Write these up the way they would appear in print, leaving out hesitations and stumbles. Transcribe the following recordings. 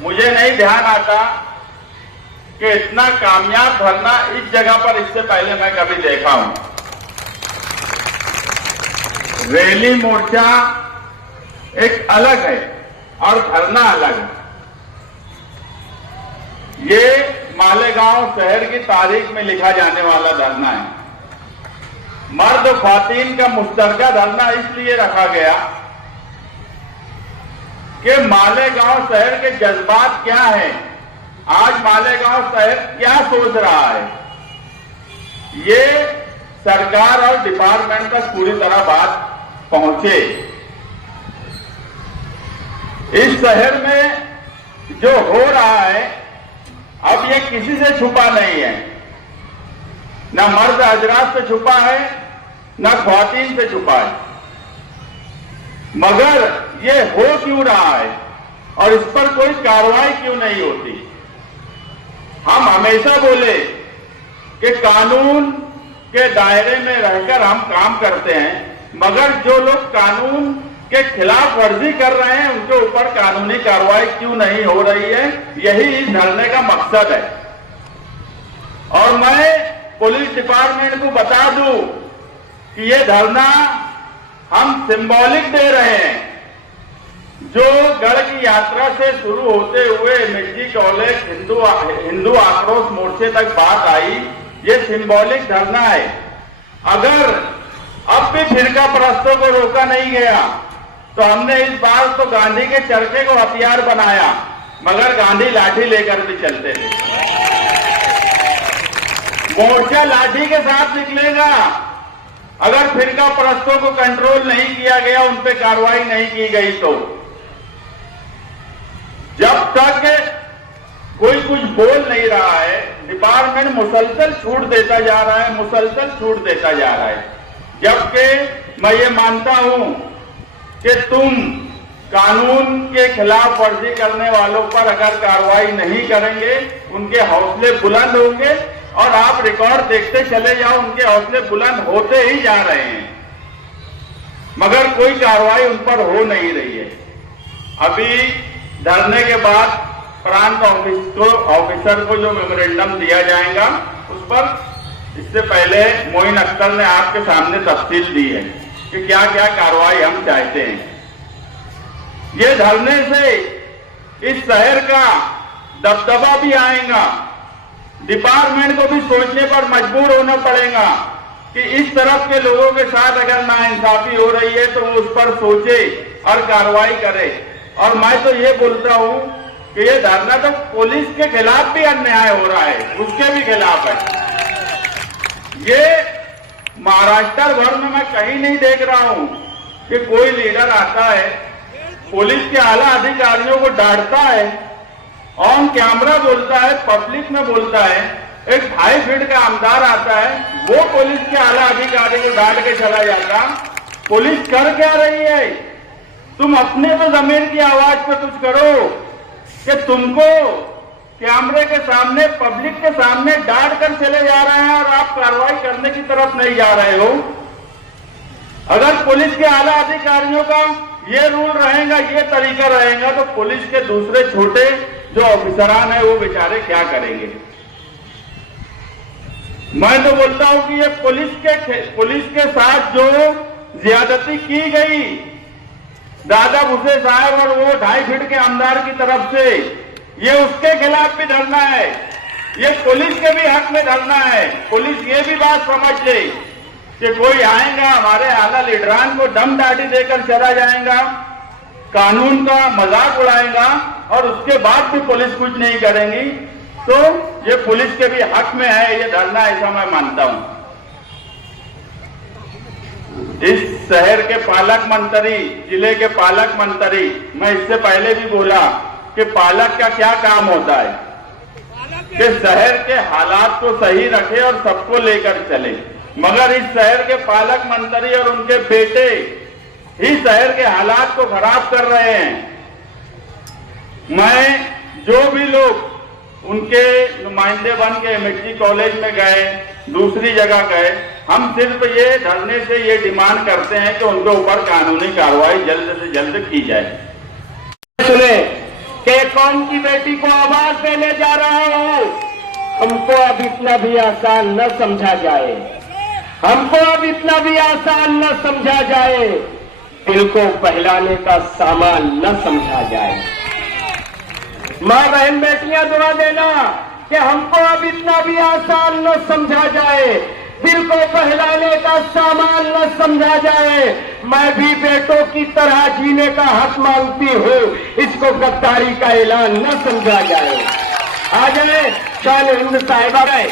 मुझे नहीं ध्यान आता कि इतना कामयाब धरना इस जगह पर इससे पहले मैं कभी देखा हूं। रैली मोर्चा एक अलग है और धरना अलग है। ये मालेगांव शहर की तारीख में लिखा जाने वाला धरना है। मर्द ख्वातीन का मुश्तरका धरना इसलिए रखा गया कि मालेगांव शहर के जज्बात क्या हैं, आज मालेगांव शहर क्या सोच रहा है, ये सरकार और डिपार्टमेंट तक पूरी तरह बात पहुंचे। इस शहर में जो हो रहा है अब ये किसी से छुपा नहीं है, न मर्द हजरात से छुपा है न ख्वातीन से छुपा है। मगर ये हो क्यों रहा है और इस पर कोई कार्रवाई क्यों नहीं होती? हम हमेशा बोले कि कानून के दायरे में रहकर हम काम करते हैं, मगर जो लोग कानून के खिलाफ वर्जी कर रहे हैं उनके ऊपर कानूनी कार्रवाई क्यों नहीं हो रही है, यही इस धरने का मकसद है। और मैं पुलिस डिपार्टमेंट को बता दूं कि ये धरना हम सिंबॉलिक दे रहे हैं। जो गढ़ की यात्रा से शुरू होते हुए मिर्जी कॉलेज हिंदू आक्रोश मोर्चे तक बात आई, ये सिंबॉलिक धरना है। अगर अब भी फिरका परस्तों को रोका नहीं गया तो हमने इस बार तो गांधी के चरखे को हथियार बनाया, मगर गांधी लाठी लेकर भी चलते थे। मोर्चा लाठी के साथ निकलेगा। अगर फिरका परस्तों को कंट्रोल नहीं किया गया, उन पे कार्रवाई नहीं की गई तो जब तक कोई कुछ बोल नहीं रहा है, डिपार्टमेंट मुसलसल छूट देता जा रहा है, मुसलसल छूट देता जा रहा है। जबकि मैं ये मानता हूं कि तुम कानून के खिलाफ वर्जी करने वालों पर अगर कार्रवाई नहीं करेंगे, उनके हौसले बुलंद होंगे और आप रिकॉर्ड देखते चले जाओ, उनके हौसले बुलंद होते ही जा रहे हैं, मगर कोई कार्रवाई उन पर हो नहीं रही है। अभी धरने के बाद प्रांत ऑफिसर को जो मेमोरेंडम दिया जाएगा उस पर इससे पहले मोइन अख्तर ने आपके सामने तफसील दी है कि क्या क्या कार्रवाई हम चाहते हैं। ये धरने से इस शहर का दबदबा भी आएगा, डिपार्टमेंट को भी सोचने पर मजबूर होना पड़ेगा कि इस तरफ के लोगों के साथ अगर नाइंसाफी हो रही है तो वो उस पर सोचे और कार्रवाई करे। और मैं तो ये बोलता हूं कि ये धरना तो पुलिस के खिलाफ भी अन्याय हो रहा है, उसके भी खिलाफ है। ये महाराष्ट्र भर में मैं कहीं नहीं देख रहा हूं कि कोई लीडर आता है, पुलिस के आला अधिकारियों को डांटता है, ऑन कैमरा बोलता है, पब्लिक में बोलता है। एक 2.5 फीट का आमदार आता है, वो पुलिस के आला अधिकारी को डांट के चला जाता। पुलिस कर क्या रही है? तुम अपने तो जमीन की आवाज पे कुछ करो कि तुमको कैमरे के सामने, पब्लिक के सामने डांट कर चले जा रहे हैं और आप कार्रवाई करने की तरफ नहीं जा रहे हो। अगर पुलिस के आला अधिकारियों का ये रूल रहेगा, ये तरीका रहेगा, तो पुलिस के दूसरे छोटे जो ऑफिसरान है वो बेचारे क्या करेंगे? मैं तो बोलता हूं कि ये पुलिस के साथ जो ज्यादती की गई दादा भूसे साहब और वो 2.5 फीट के आमदार की तरफ से, ये उसके खिलाफ भी धरना है, ये पुलिस के भी हक में धरना है। पुलिस ये भी बात समझ ले कि कोई आएगा हमारे आला लीडरान को दम दाढ़ी देकर चला जाएगा, कानून का मजाक उड़ाएगा और उसके बाद भी पुलिस कुछ नहीं करेंगी, तो ये पुलिस के भी हक में है ये धरना, ऐसा मैं मानता हूं। इस शहर के पालक मंत्री, जिले के पालक मंत्री, मैं इससे पहले भी बोला कि पालक का क्या काम होता है कि शहर के हालात को सही रखे और सबको लेकर चले, मगर इस शहर के पालक मंत्री और उनके बेटे ही शहर के हालात को खराब कर रहे हैं। मैं जो भी लोग उनके नुमाइंदे बन के मिर्जी कॉलेज में गए, दूसरी जगह गए, हम सिर्फ ये धरने से ये डिमांड करते हैं कि उनके ऊपर कानूनी कार्रवाई जल्द से जल्द की जाए। सुने कि कौन की बेटी को आवाज देने जा रहा हूं। हमको अब इतना भी आसान न समझा जाए, हमको अब इतना भी आसान न समझा जाए, दिल को बहलाने का सामान न समझा जाए। माँ बहन बेटियां दुआ देना कि हमको अब इतना भी आसान न समझा जाए, दिल को बहलाने का सामान न समझा जाए। मैं भी बेटों की तरह जीने का हक मांगती हूँ, इसको गद्दारी का ऐलान न समझा जाए। आ जाए शान हिंद साहिबा गए।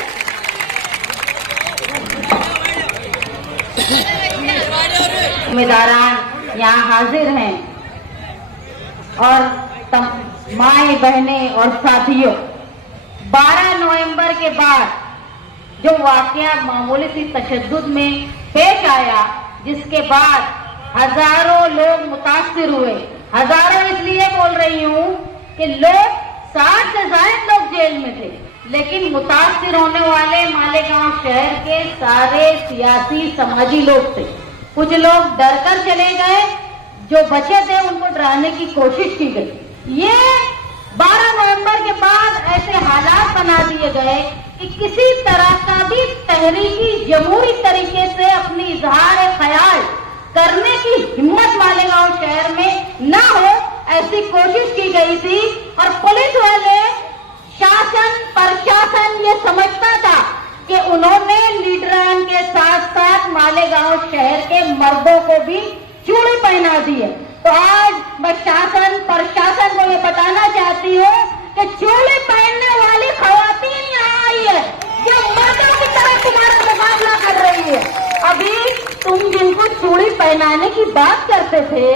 जिम्मेदारान यहाँ हाजिर हैं और माए बहनें और साथियों, 12 नवंबर के बाद जो वाकया मामूली सी तशद्दुद में पेश आया, जिसके बाद हजारों लोग मुतासिर हुए। हजारों इसलिए बोल रही हूँ कि लोग 60 से ज्यादा लोग जेल में थे, लेकिन मुतासिर होने वाले मालेगांव शहर के सारे सियासी समाजी लोग थे। कुछ लोग डर कर चले गए, जो बचे थे उनको डराने की कोशिश की गई। ये 12 नवंबर के बाद ऐसे हालात बना दिए गए कि किसी तरह का भी तहरीकी जमहूरी तरीके से अपनी इजहार ख्याल करने की हिम्मत मालेगांव शहर में न हो, ऐसी कोशिश की गई थी। और पुलिस वाले, शासन प्रशासन ये समझता था कि उन्होंने लीडरान के साथ साथ मालेगांव शहर के मर्दों को भी चूड़ी पहना दी है। तो आज मैं शासन प्रशासन को ये बताना चाहती हूँ कि चूड़ी पहनने वाली खवातीन यहाँ आई है, जो मर्दों की तरह तुम्हारा मुकाबला कर रही है। अभी तुम जिनको चूड़ी पहनाने की बात करते थे,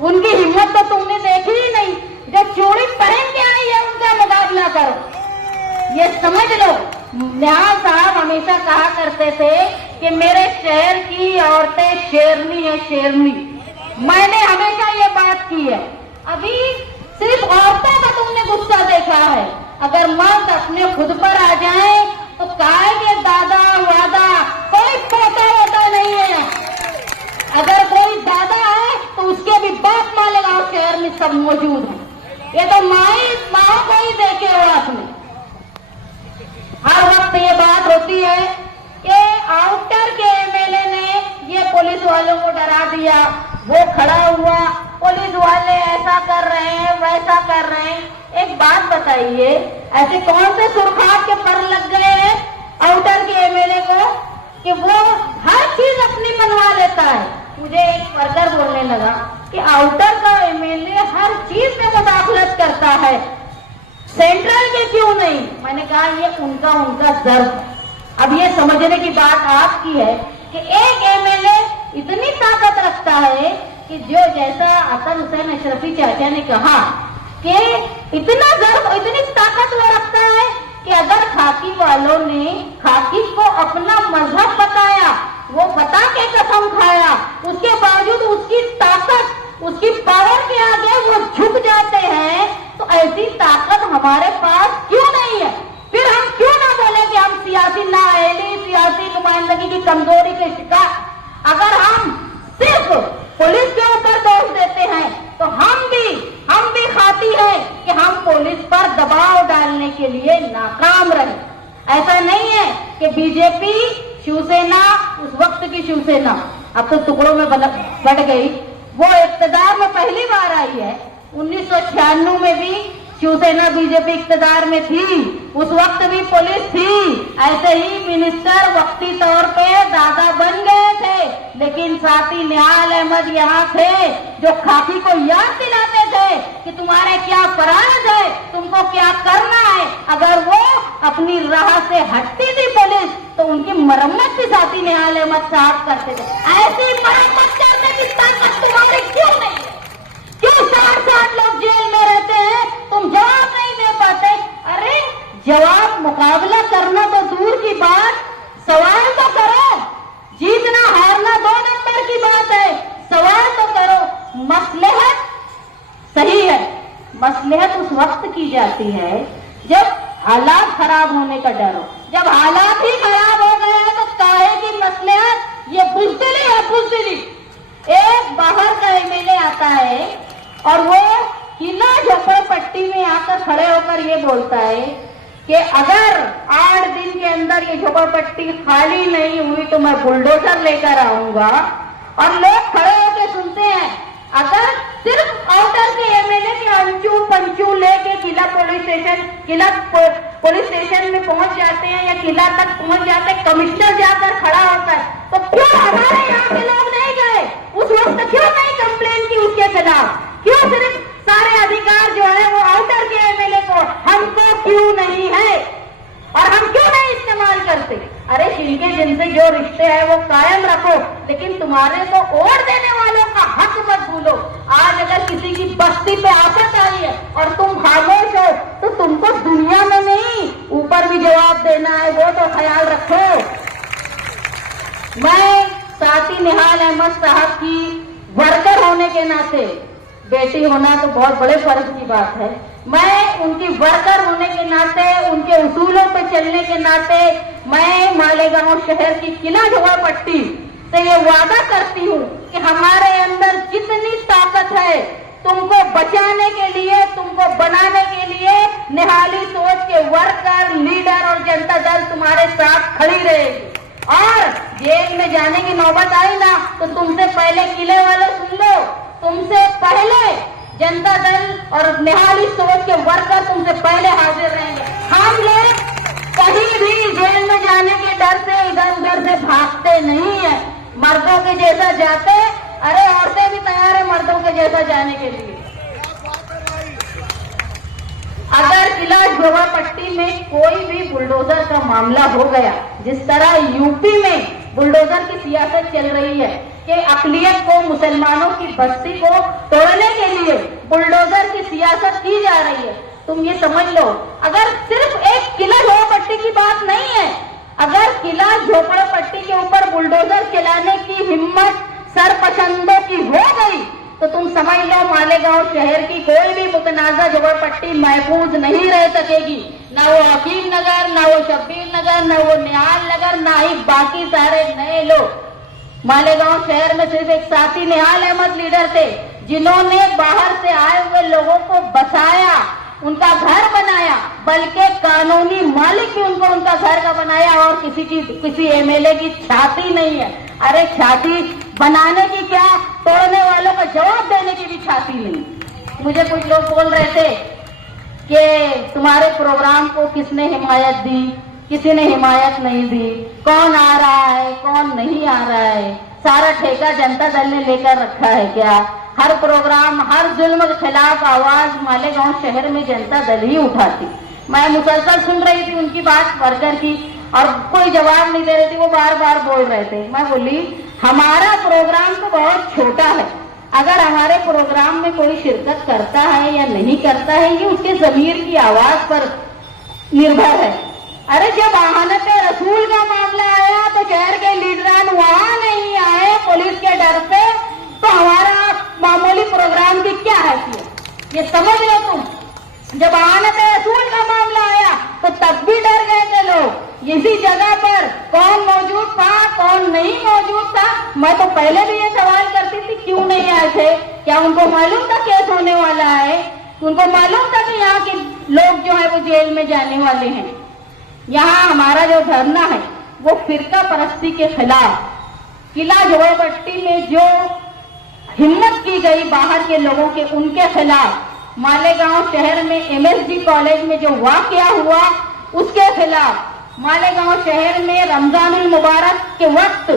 उनकी हिम्मत तो तुमने देखी ही नहीं। जो चूड़ी पहन के आई है, उनका मुकाबला करो। ये समझ लो, न्याय साहब हमेशा कहा करते थे कि मेरे शहर की औरतें शेरनी है, शेरनी। मैंने हमेशा ये बात की है। अभी सिर्फ औरतों का तुमने गुस्सा देखा है, अगर मर्द अपने खुद पर आ जाए तो काहे के दादा वादा, कोई पोता वोता नहीं है। अगर कोई दादा है तो उसके भी बाप मालेगांव शहर में सब मौजूद है। ये तो माँ को ही देखे हो आपने। हर वक्त ये बात होती है कि आउटर के एमएलए ने ये पुलिस वालों को डरा दिया, वो खड़ा हुआ, पुलिस वाले ऐसा कर रहे हैं, वैसा कर रहे हैं। एक बात बताइए, ऐसे कौन से सुरखात के पर लग गए हैं आउटर के एमएलए को कि वो हर चीज अपनी मनवा लेता है? मुझे एक वर्कर बोलने लगा कि आउटर का एमएलए हर चीज में मुदाखलत करता है, सेंट्रल के क्यों नहीं? मैंने कहा ये उनका जर्फ। अब ये समझने की बात आपकी है कि एक एमएलए इतनी ताकत रखता है कि जो जैसा अतर हुसैन अशरफी चाचा ने कहा कि इतना जर्फ, इतनी ताकत वो रखता है कि अगर खाकी वालों ने खाकी को अपना मजहब बताया, वो बता के कसम खाया, उसके बावजूद उसकी ताकत, उसकी पावर के आगे वो झुक जाते हैं। तो ऐसी ताकत हमारे पास क्यों नहीं है? फिर हम क्यों ना बोले कि हम सियासी नाअहली, सियासी नुमाइंदगी की कमजोरी के शिकार? अगर हम सिर्फ पुलिस के ऊपर दोष देते हैं तो हम भी खाती है कि हम पुलिस पर दबाव डालने के लिए नाकाम रहे। ऐसा नहीं है कि बीजेपी शिवसेना, उस वक्त की शिवसेना अब तो टुकड़ों में बढ़ गई, वो इख्तिदार में पहली बार आई है। 1996 में भी शिवसेना बीजेपी इख्तिदार में थी, उस वक्त भी पुलिस थी। ऐसे ही मिनिस्टर वक्ती तौर पे दादा बन गए थे, लेकिन साथी निहाल अहमद यहाँ थे जो खाकी को याद दिलाते थे कि तुम्हारे क्या फराज है, तुमको क्या करना है। अगर वो अपनी राह से हटती थी पुलिस तो उनकी मरम्मत भी साथी निहाल अहमद साहब करते थे। ऐसी मरम्मत करने की ताकत तुम्हारी क्यों नहीं? क्यों 60 लोग जेल में रहते हैं, तुम जवाब नहीं दे पाते? अरे जवाब, मुकाबला करना तो दूर की बात, सवाल तो करो। जीतना हारना 2 नंबर की बात है, सवाल तो करो। मसलहत सही है, मसलहत उस वक्त की जाती है जब हालात खराब होने का डर हो। जब हालात ही खराब हो गए हैं तो काहे की मसलहत? ये बुज़दिली है, बुज़दिली। एक बाहर का एमएलए आता है और वो किला झोपड़पट्टी में आकर खड़े होकर ये बोलता है कि अगर 8 दिन के अंदर ये झोपड़पट्टी खाली नहीं हुई तो मैं बुलडोजर लेकर आऊंगा। और लोग खड़े होकर सुनते हैं। अगर सिर्फ आउटर के एमएलए के अंचू पंचू लेके किला पुलिस स्टेशन में पहुंच जाते हैं या किला तक पहुंच जाते हैं, कमिश्नर जाकर खड़ा होता है, तो क्यों हमारे यहाँ के लोग नहीं गए उस वक्त? क्यों नहीं कंप्लेन की उसके खिलाफ? क्यों सिर्फ सारे अधिकार जो है वो आउटर के एमएलए को, हमको क्यों नहीं है और हम क्यों नहीं इस्तेमाल करते? अरे जिनके जिनसे जो रिश्ते हैं वो कायम रखो, लेकिन तुम्हारे को वोट देने वालों का हक मत भूलो। आज अगर किसी की बस्ती पे आफत आई है और तुम खामोश हो तो तुमको दुनिया में नहीं ऊपर भी जवाब देना है, वो तो ख्याल रखो। मैं साथी निहाल अहमद साहब की वर्कर होने के नाते, बेटी होना तो बहुत बड़े फर्ज की बात है, मैं उनकी वर्कर होने के नाते, उनके उसूलों पे चलने के नाते मैं मालेगांव शहर की किला झोपड़पट्टी से ये वादा करती हूँ कि हमारे अंदर जितनी ताकत है तुमको बचाने के लिए, तुमको बनाने के लिए निहाली सोच के वर्कर, लीडर और जनता दल तुम्हारे साथ खड़ी रहेगी। और जेल में जाने की नौबत आई ना तो तुमसे पहले किले वाले सुन लो, तुमसे पहले जनता दल और निहाली सोच के वर्कर तुमसे पहले हाजिर रहेंगे। हम लोग कहीं भी जेल में जाने के डर से इधर उधर से भागते नहीं है, मर्दों के जैसा जाते। अरे औरतें भी तैयार है मर्दों के जैसा जाने के लिए। अगर किला झोपड़पट्टी में कोई भी बुलडोजर का मामला हो गया, जिस तरह यूपी में बुलडोजर की सियासत चल रही है कि अक़लियत को, मुसलमानों की बस्ती को तोड़ने के लिए बुलडोजर की सियासत की जा रही है, तुम ये समझ लो। अगर सिर्फ एक किला झोपड़पट्टी की बात नहीं है, अगर किला झोपड़पट्टी के ऊपर बुलडोजर चलाने की हिम्मत सरपसंदों की हो गई तो तुम समझ लो मालेगांव शहर की कोई भी मुतनाज़ा झोपड़पट्टी महफूज नहीं रह सकेगी। ना वो हकीम नगर, ना वो शब्बीर नगर, ना वो निहाल नगर, ना ही बाकी सारे नए लोग। मालेगांव शहर में सिर्फ एक साथी निहाल अहमद लीडर थे जिन्होंने बाहर से आए हुए लोगों को बसाया, उनका घर बनाया, बल्कि कानूनी मालिक भी उनको उनका घर का बनाया। और किसी एमएलए की छाती नहीं है। अरे छाती बनाने की क्या, तोड़ने वालों का जवाब देने की भी छाती नहीं। मुझे कुछ लोग बोल रहे थे कि तुम्हारे प्रोग्राम को किसने हिमायत दी, किसी ने हिमायत नहीं दी, कौन आ रहा है कौन नहीं आ रहा है, सारा ठेका जनता दल ने लेकर रखा है क्या? हर प्रोग्राम, हर जुल्म के खिलाफ आवाज मालेगांव शहर में जनता दल ही उठाती। मैं मुसलसल सुन रही थी उनकी बात वर्कर की और कोई जवाब नहीं दे रही थी, वो बार बार बोल रहे थे। मैं बोली हमारा प्रोग्राम तो बहुत छोटा है, अगर हमारे प्रोग्राम में कोई शिरकत करता है या नहीं करता है ये उसके ज़मीर की आवाज पर निर्भर है। अरे जब आहनत रसूल का मामला आया तो शहर के लीडरान वहां नहीं आए पुलिस के डर से, तो हमारा मामूली प्रोग्राम की क्या हैसियत, ये समझ लो तुम। जब आहनत रसूल का मामला आया तो तब भी डर गए थे लोग। इसी जगह पर कौन मौजूद था कौन नहीं मौजूद था, मैं तो पहले भी ये सवाल करती थी क्यों नहीं आए थे। क्या उनको मालूम था केस होने वाला है? उनको मालूम था कि यहाँ के लोग जो है वो जेल में जाने वाले हैं। यहाँ हमारा जो धरना है वो फिरका परस्ती के खिलाफ, किला झोपड़पट्टी में जो हिम्मत की गई बाहर के लोगों के, उनके खिलाफ, मालेगांव शहर में एमएसडी कॉलेज में जो वाकया हुआ उसके खिलाफ, मालेगांव शहर में रमजानुल मुबारक के वक्त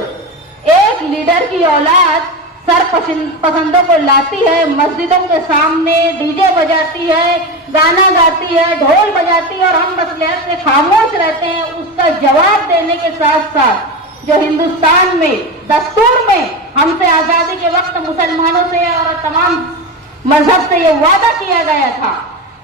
एक लीडर की औलाद सरपसंदों को लाती है, मस्जिदों के सामने डीजे बजाती है, गाना गाती है, ढोल बजाती है और हम मसलियत से खामोश रहते हैं। उसका जवाब देने के साथ साथ जो हिंदुस्तान में दस्तूर में हमसे आजादी के वक्त मुसलमानों से और तमाम मजहब से ये वादा किया गया था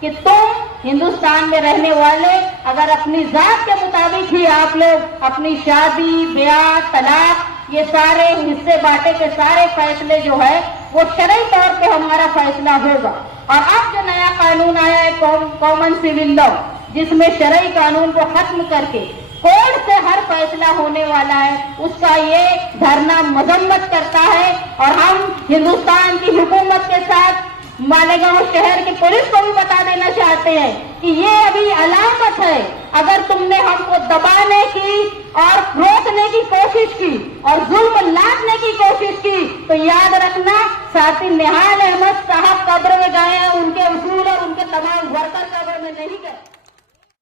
कि तुम हिंदुस्तान में रहने वाले अगर अपनी जात के मुताबिक ही आप लोग अपनी शादी, ब्याह, तलाक, ये सारे हिस्से बांटे के सारे फैसले जो है वो शरई तौर पे हमारा फैसला होगा। और अब जो नया कानून आया है कॉमन सिविल लॉ, जिसमें शरई कानून को खत्म करके कोर्ट से हर फैसला होने वाला है, उसका ये धरना मजम्मत करता है। और हम हिंदुस्तान की हुकूमत के साथ मालेगांव शहर की पुलिस को भी बता देना चाहते हैं कि ये अभी अलामत है। अगर तुमने हमको दबाने की और रोकने की कोशिश की और जुल्म लादने की कोशिश की तो याद रखना साथी निहाल अहमद साहब कब्र में गए हैं, उनके उसूल और उनके तमाम वर्कर कब्र में नहीं गए।